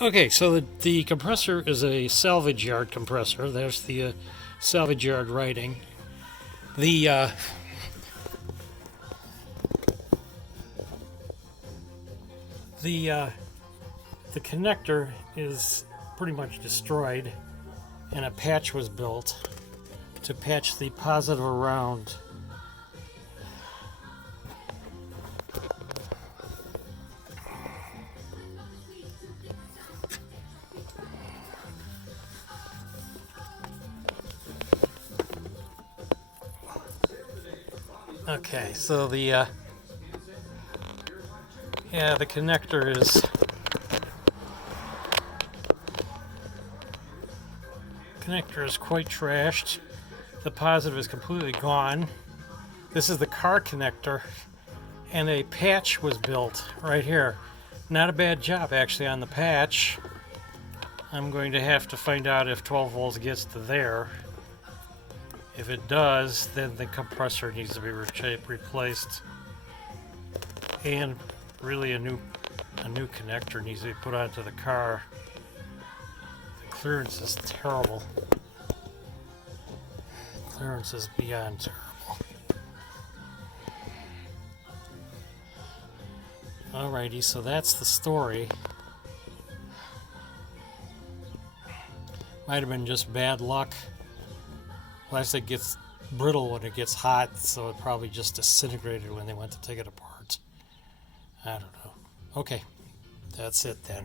Okay, so the compressor is a salvage yard compressor. There's the salvage yard writing. The the uh, the connector is pretty much destroyed, and a patch was built to patch the positive around. Okay, so the connector is quite trashed. The positive is completely gone. This is the car connector, and a patch was built right here. Not a bad job actually on the patch. I'm going to have to find out if 12 volts gets to there. If it does, then the compressor needs to be replaced, and really a new connector needs to be put onto the car. The clearance is terrible. Clearance is beyond terrible. Alrighty, so that's the story. Might have been just bad luck. Plastic gets brittle when it gets hot, so it probably just disintegrated when they went to take it apart. I don't know. Okay, that's it then.